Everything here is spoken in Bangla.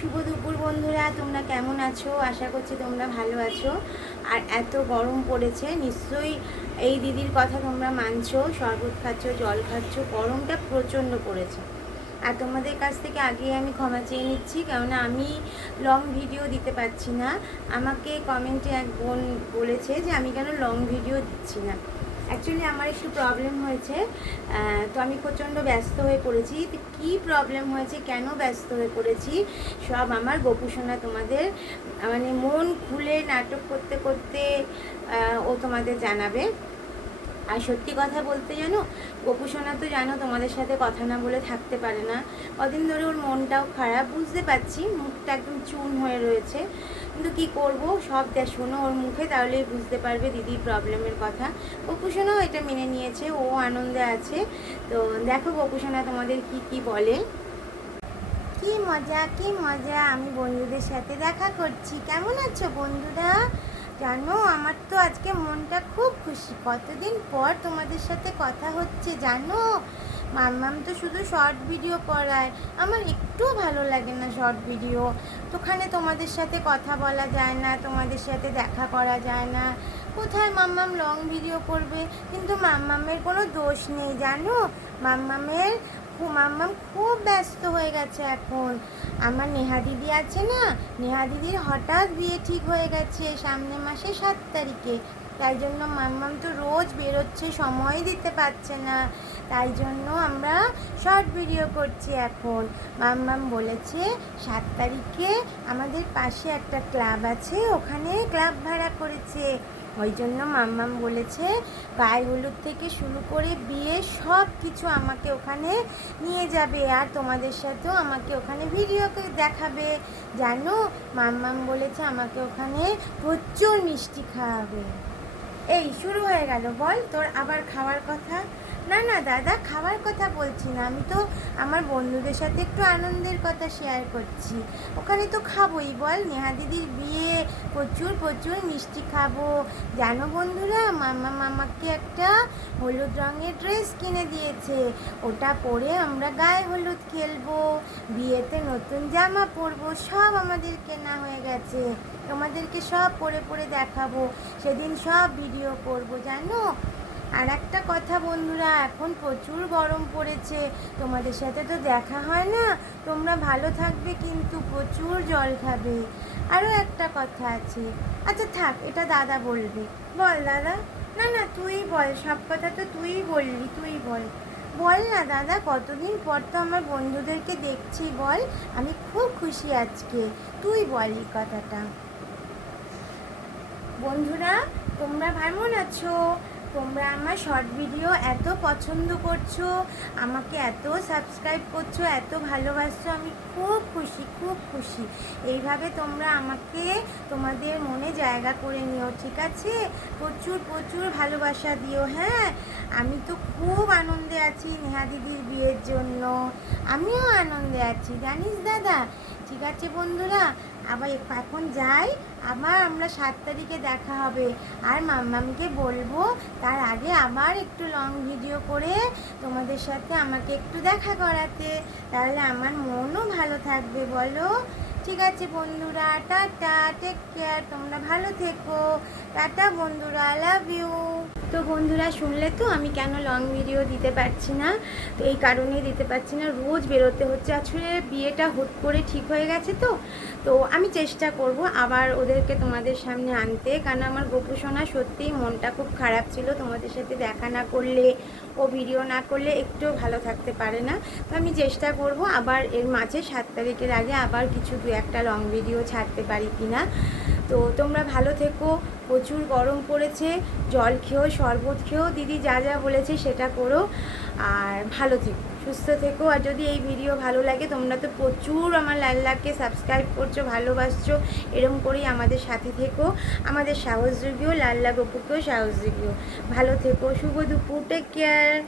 শুভ দুপুর বন্ধুরা, তোমরা কেমন আছো? আশা করছি তোমরা ভালো আছো। আর এত গরম পড়েছে, নিশ্চয়ই এই দিদির কথা তোমরা মানছো, শরবত খাচ্ছ, জল খাচ্ছ, গরমটা প্রচণ্ড পড়েছে। আর তোমাদের কাছ থেকে আগে আমি ক্ষমা চেয়ে নিচ্ছি, কেননা আমি লং ভিডিও দিতে পারছি না। আমাকে কমেন্টে এক বোন বলেছে যে আমি কেন লং ভিডিও দিচ্ছি না। অ্যাকচুয়ালি আমার একটু প্রবলেম হয়েছে, তো আমি প্রচণ্ড ব্যস্ত হয়ে পড়েছি। তো কী প্রবলেম হয়েছে, কেন ব্যস্ত হয়ে পড়েছি, সব আমার গোপুসোনা তোমাদের মানে মন খুলে নাটক করতে করতে ও তোমাদের জানাবে। আর সত্যি কথা বলতে জানো, গোপুসোনা তো জানো তোমাদের সাথে কথা না বলে থাকতে পারে না। কদিন ধরে ওর মনটাও খারাপ, বুঝতে পারছি, মুখটা একদম চুন হয়ে রয়েছে। কিন্তু কি করব, সব শোনো ওর মুখে, তাহলেই বুঝতে পারবে দিদির প্রবলেমের কথা। গোপুসোনাও এটা মেনে নিয়েছে, ও আনন্দে আছে। তো দেখো গোপুসোনা তোমাদের কি কি বলে। কি মজা, কি মজা, আমি বন্ধুদের সাথে দেখা করছি। কেমন আছো বন্ধুরা? জানো আমার তো আজকে মনটা খুব খুশি, কতদিন পর তোমাদের সাথে কথা হচ্ছে। জানো মাম্মাম তো শুধু শর্ট ভিডিও করায়, আমার একটুও ভালো লাগে না শর্ট ভিডিও। তো ওখানে তোমাদের সাথে কথা বলা যায় না, তোমাদের সাথে দেখা করা যায় না। কোথায় মাম্মাম লং ভিডিও করবে? কিন্তু মাম্মামের কোনো দোষ নেই জানো। মাম্মাম খুব ব্যস্ত হয়ে গেছে এখন। আমার নেহা দিদি আছে না, নেহা দিদির হঠাৎ বিয়ে ঠিক হয়ে গেছে সামনে মাসে 7 তারিখে। তাই জন্য মাম্মাম তো রোজ বেরোচ্ছে, সময় দিতে পারছে না। তাই জন্য আমরা শর্ট ভিডিও করছি এখন। মাম্মাম বলেছে 7 তারিখে আমাদের পাশে একটা ক্লাব আছে, ওখানে ক্লাব ভাড়া করেছে। ওই জন্য মাম্মাম বলেছে গায়ে হলুদ থেকে শুরু করে বিয়ে সব কিছু আমাকে ওখানে নিয়ে যাবে, আর তোমাদের সাথেও আমাকে ওখানে ভিডিও দেখাবে। জানো মাম্মাম বলেছে আমাকে ওখানে প্রচুর মিষ্টি খাওয়াবে। এই শুরু হয়ে গেল, বল তোর আবার খাওয়ার কথা। না না দাদা, খাওয়ার কথা বলছি না, আমি তো আমার বন্ধুদের সাথে একটু আনন্দের কথা শেয়ার করছি। ওখানে তো খাবোই, বল, নেহা দিদির বিয়ে, প্রচুর প্রচুর মিষ্টি খাবো। জানো বন্ধুরা, মামাকে একটা হলুদ রঙের ড্রেস কিনে দিয়েছে, ওটা পরে আমরা গায়ে হলুদ খেলবো, বিয়েতে নতুন জামা পরবো, সব আমাদের কেনা হয়ে গেছে। তোমাদেরকে সব পরে পরে দেখাবো, সেদিন সব ভিডিও করব জানো। আর একটা কথা বন্ধুরা, এখন প্রচুর গরম পড়েছে, তোমাদের সাথে তো দেখা হয় না। তোমরা ভালো থাকবে, কিন্তু প্রচুর জল খাবে। আরও একটা কথা আছে, আচ্ছা থাক, এটা দাদা বলবে। বল দাদা। না না তুই বল, সব কথা তো তুই বললি, তুই বল। বল না দাদা, কতদিন পর তো আমার বন্ধুদেরকে দেখছি, বল। আমি খুব খুশি আজকে, তুই বল এই কথাটা। বন্ধুরা তোমরা কেমন আছো? তোমরা আমার শর্ট ভিডিও এত পছন্দ করছো, আমাকে এত সাবস্ক্রাইব করছো, এত ভালোবাসছো, আমি খুব খুশি, খুব খুশি। এইভাবে তোমরা আমাকে তোমাদের মনে জায়গা করে নিও, ঠিক আছে? প্রচুর প্রচুর ভালোবাসা দিও, হ্যাঁ। আমি তো খুব আনন্দে আছি নেহা দিদির বিয়ের জন্য, আমিও আনন্দে আছি জানিস দাদা। ঠিক আছে বন্ধুরা, আবার এখন যাই, আবার আমরা 7 তারিখে দেখা হবে। আর মাম্মামকে বলবো তার আগে আবার একটু লং ভিডিও করে তোমাদের সাথে আমাকে একটু দেখা করাতে, তাহলে আমার মনও ভালো থাকবে, বলো। ঠিক আছে বন্ধুরা, টাটা, টেক কেয়ার, তোমরা ভালো থেকো। টাটা বন্ধুরা, লাভ ইউ। তো বন্ধুরা শুনলে তো আমি কেন লং ভিডিও দিতে পারছি না। তো এই কারণেই দিতে পারছি না, রোজ বেরোতে হচ্ছে। আসলে বিয়েটা হুট করে ঠিক হয়ে গেছে, তো আমি চেষ্টা করব আবার ওদেরকে তোমাদের সামনে আনতে, কারণ আমার গোপুসোনা সত্যিই মনটা খুব খারাপ ছিল, তোমাদের সাথে দেখা না করলে, ও ভিডিও না করলে একটুও ভালো থাকতে পারে না। তো আমি চেষ্টা করব আবার এর মাঝে 7 তারিখের আগে আবার কিছু 2-1টা লং ভিডিও ছাড়তে পারি কি না। তো তোমরা ভালো থেকো, প্রচুর গরম পড়েছে, জল খেও, শরবত খেও, দিদি যা যা বলেছে সেটা করো, আর ভালো থেকো, সুস্থ থেকো। আর যদি এই ভিডিও ভালো লাগে, তোমরা তো প্রচুর আমার লাল্লাকে সাবস্ক্রাইব করছো, ভালোবাসছো, এরম করেই আমাদের সাথে থেকো, আমাদের সাহস জুগিও, লাল্লা গপুকেও সাহস জুগিও। ভালো থেকো, শুভ দুপুর, টেক কেয়ার।